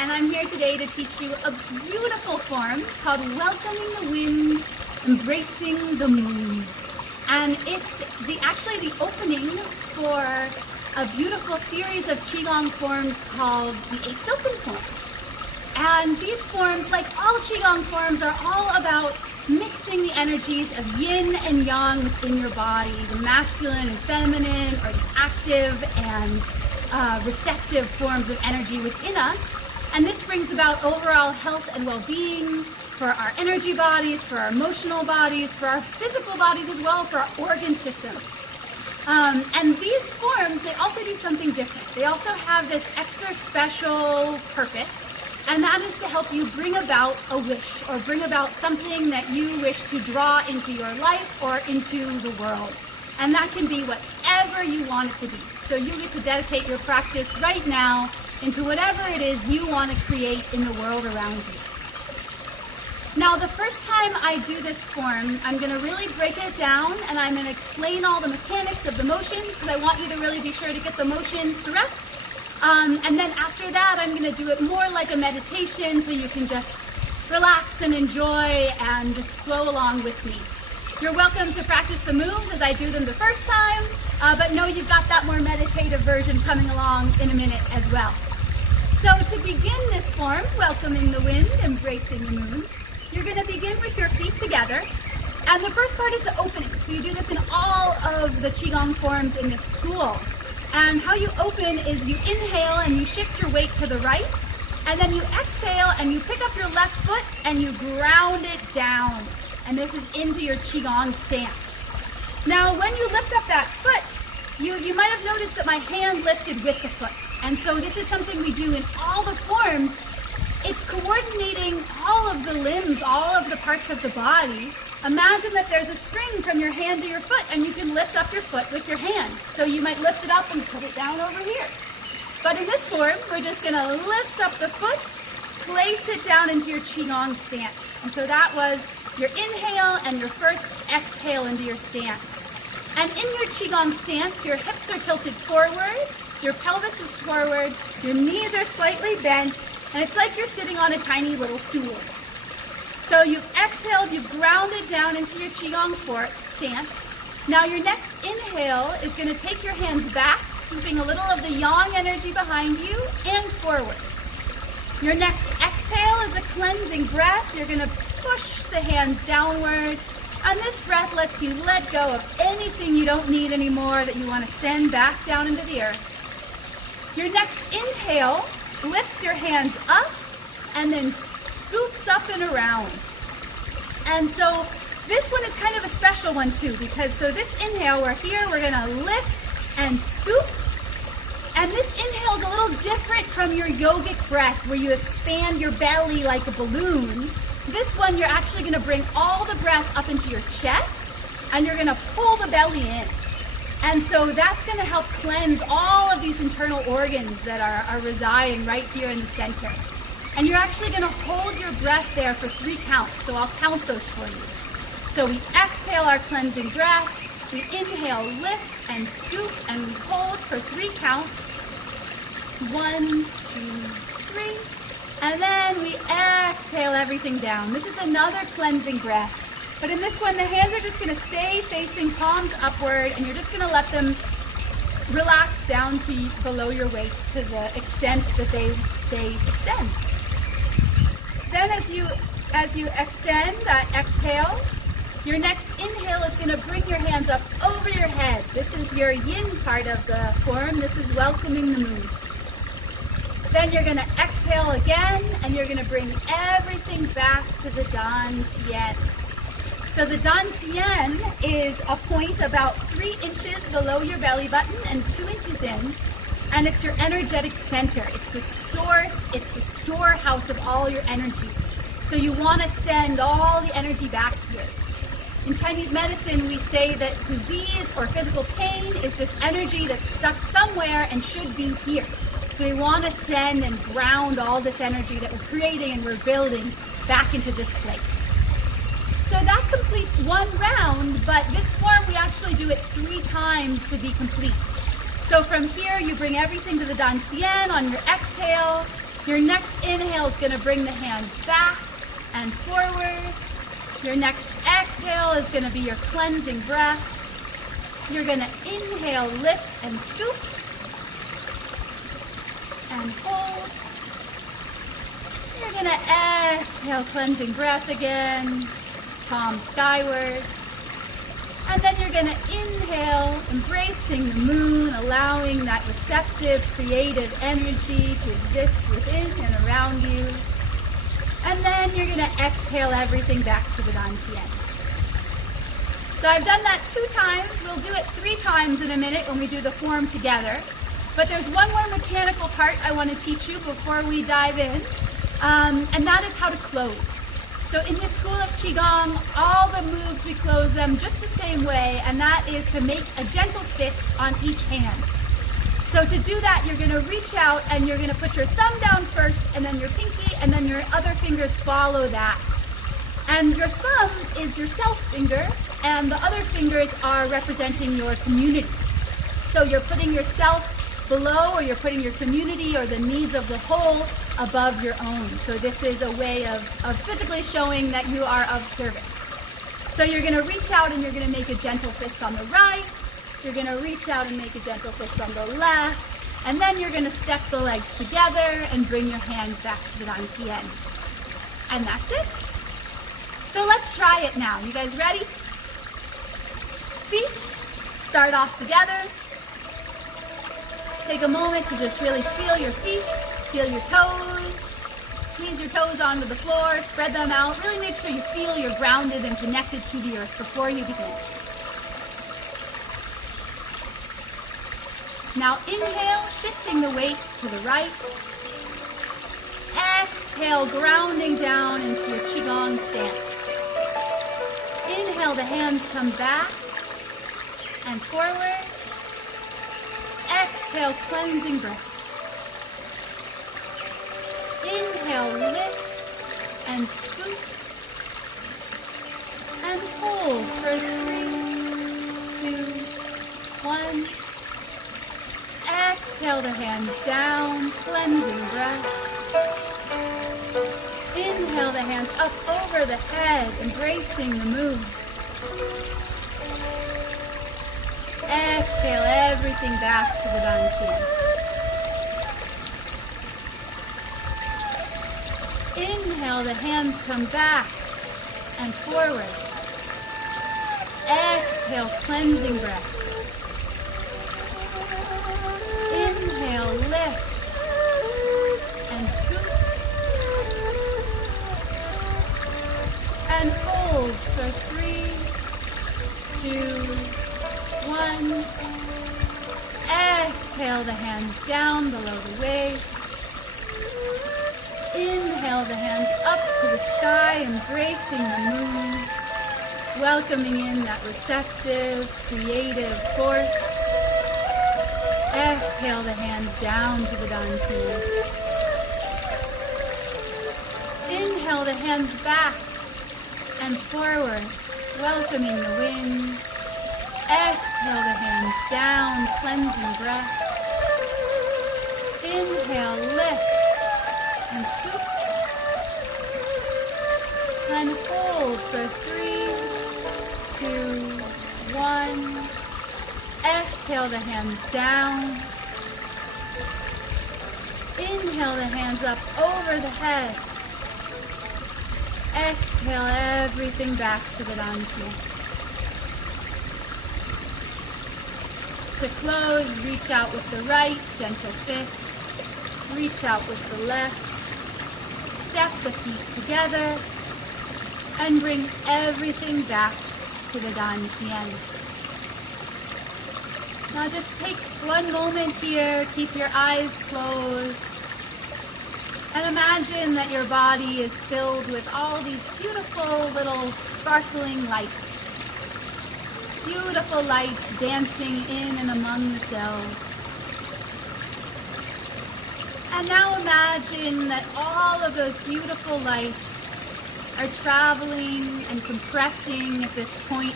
and I'm here today to teach you a beautiful form called Welcoming the Wind, Embracing the Moon. And it's actually the opening for a beautiful series of Qigong forms called the 8 Silken Forms. And these forms, like all Qigong forms, are all about mixing the energies of yin and yang within your body, the masculine and feminine, or the active and receptive forms of energy within us. And this brings about overall health and well-being for our energy bodies, for our emotional bodies, for our physical bodies as well, for our organ systems. And these forms, they also do something different. They also have this extra special purpose, and that is to help you bring about a wish, or bring about something that you wish to draw into your life or into the world. And that can be whatever you want it to be. So you get to dedicate your practice right now into whatever it is you want to create in the world around you. Now, the first time I do this form, I'm going to really break it down, and I'm going to explain all the mechanics of the motions, because I want you to really be sure to get the motions correct. And then after that, I'm going to do it more like a meditation, so you can just relax and enjoy and just flow along with me. You're welcome to practice the moves as I do them the first time, but know you've got that more meditative version coming along in a minute as well. So to begin this form, welcoming the wind, embracing the moon, you're going to begin with your feet together. And the first part is the opening. So you do this in all of the Qigong forms in this school. And how you open is you inhale and you shift your weight to the right. And then you exhale and you pick up your left foot and you ground it down. And this is into your Qigong stance. Now, when you lift up that foot, you might have noticed that my hand lifted with the foot. And so this is something we do in all the forms. It's coordinating all of the limbs, all of the parts of the body. Imagine that there's a string from your hand to your foot, and you can lift up your foot with your hand. So you might lift it up and put it down over here. But in this form, we're just going to lift up the foot, place it down into your Qigong stance. And so that was your inhale and your first exhale into your stance. And in your Qigong stance, your hips are tilted forward, your pelvis is forward, your knees are slightly bent, and it's like you're sitting on a tiny little stool. So you've exhaled, you've grounded down into your Qigong stance. Now your next inhale is going to take your hands back, scooping a little of the yang energy behind you and forward. Your next exhale is a cleansing breath. You're going to push the hands downward. And this breath lets you let go of anything you don't need anymore that you want to send back down into the earth. Your next inhale lifts your hands up and then scoops up and around. And so this one is kind of a special one too, because so this inhale, we're going to lift and scoop. And this inhale is a little different from your yogic breath where you expand your belly like a balloon. This one, you're actually going to bring all the breath up into your chest, and you're going to pull the belly in. And so that's going to help cleanse all of these internal organs that are residing right here in the center. And you're actually going to hold your breath there for 3 counts. So I'll count those for you. So we exhale our cleansing breath. We inhale, lift and scoop, and we hold for 3 counts. 1, 2, 3. And then we exhale everything down. This is another cleansing breath. But in this one, the hands are just going to stay facing palms upward, and you're just going to let them relax down to below your waist to the extent that they extend. Then as you extend, exhale, your next inhale is going to bring your hands up over your head. This is your yin part of the form. This is welcoming the moon. Then you're going to exhale again, and you're going to bring everything back to the Dantian. So the Dantian is a point about 3 inches below your belly button and 2 inches in, and it's your energetic center. It's the source, it's the storehouse of all your energy. So you want to send all the energy back here. In Chinese medicine, we say that disease or physical pain is just energy that's stuck somewhere and should be here. So we want to send and ground all this energy that we're creating and we're building back into this place. So that completes 1 round, but this form we actually do it 3 times to be complete. So from here, you bring everything to the Dantian on your exhale. Your next inhale is going to bring the hands back and forward. Your next exhale is going to be your cleansing breath. You're going to inhale, lift and scoop. And hold. You're going to exhale, cleansing breath again. Palms skyward. And then you're going to inhale, embracing the moon, allowing that receptive, creative energy to exist within and around you. And then you're going to exhale everything back to the Dantian. So I've done that 2 times. We'll do it 3 times in a minute when we do the form together. But there's one more mechanical part I want to teach you before we dive in, and that is how to close. So in this school of Qigong, all the moves, we close them just the same way, and that is to make a gentle fist on each hand. So to do that, you're going to reach out and you're going to put your thumb down first, and then your pinky, and then your other fingers follow that. And your thumb is your self finger, and the other fingers are representing your community. So you're putting yourself below, or you're putting your community or the needs of the whole above your own. So this is a way of physically showing that you are of service. So you're going to reach out and you're going to make a gentle fist on the right. You're going to reach out and make a gentle fist on the left. And then you're going to step the legs together and bring your hands back to the Dantian. And that's it. So let's try it now. You guys ready? Feet start off together. Take a moment to just really feel your feet, feel your toes, squeeze your toes onto the floor, spread them out. Really make sure you feel you're grounded and connected to the earth before you begin. Now inhale, shifting the weight to the right. Exhale, grounding down into a Qigong stance. Inhale, the hands come back and forward. Exhale, cleansing breath. Inhale, lift and scoop. And hold for 3, 2, 1. Exhale the hands down, cleansing breath. Inhale the hands up over the head, embracing the moon. Exhale everything back to the Dantian. Inhale, the hands come back and forward. Exhale, cleansing breath. Inhale, lift and scoop. And hold for 3, 2, 1. Exhale the hands down below the waist. Inhale the hands up to the sky, embracing the moon, welcoming in that receptive, creative force. Exhale the hands down to the Dantian. Inhale the hands back and forward, welcoming the wind. Exhale the hands down, cleansing breath. Inhale, lift and scoop. And hold for 3, 2, 1. Exhale the hands down. Inhale the hands up over the head. Exhale everything back to the Dantian. To close, reach out with the right, gentle fist. Reach out with the left. Step the feet together and bring everything back to the Dantian. Now just take one moment here, keep your eyes closed, and imagine that your body is filled with all these beautiful little sparkling lights. Beautiful lights dancing in and among the cells. And now imagine that all of those beautiful lights are traveling and compressing at this point,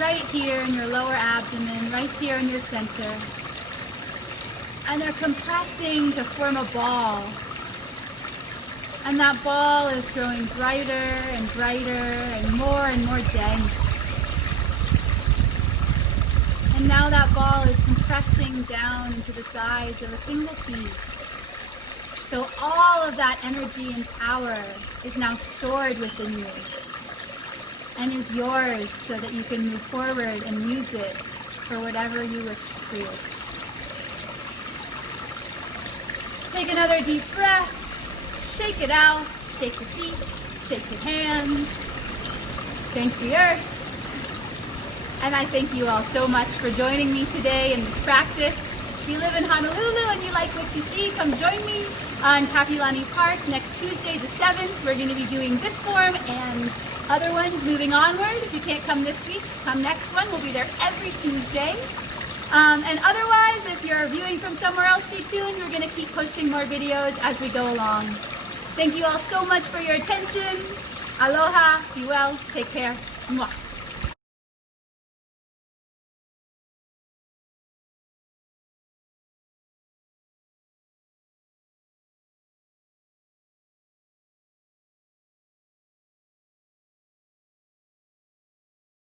right here in your lower abdomen, right here in your center. And they're compressing to form a ball. And that ball is growing brighter and brighter and more dense. And now that ball is compressing down into the size of a single pea. So all of that energy and power is now stored within you and is yours so that you can move forward and use it for whatever you wish to create. Take another deep breath, shake it out, shake your feet, shake your hands, thank the earth. And I thank you all so much for joining me today in this practice. If you live in Honolulu and you like what you see, come join me on Kapilani Park next Tuesday the 7th. We're going to be doing this form and other ones moving onward. If you can't come this week, come next one. We'll be there every Tuesday. And otherwise, if you're viewing from somewhere else, stay tuned. We're going to keep posting more videos as we go along. Thank you all so much for your attention. Aloha, be well, take care. Mwah.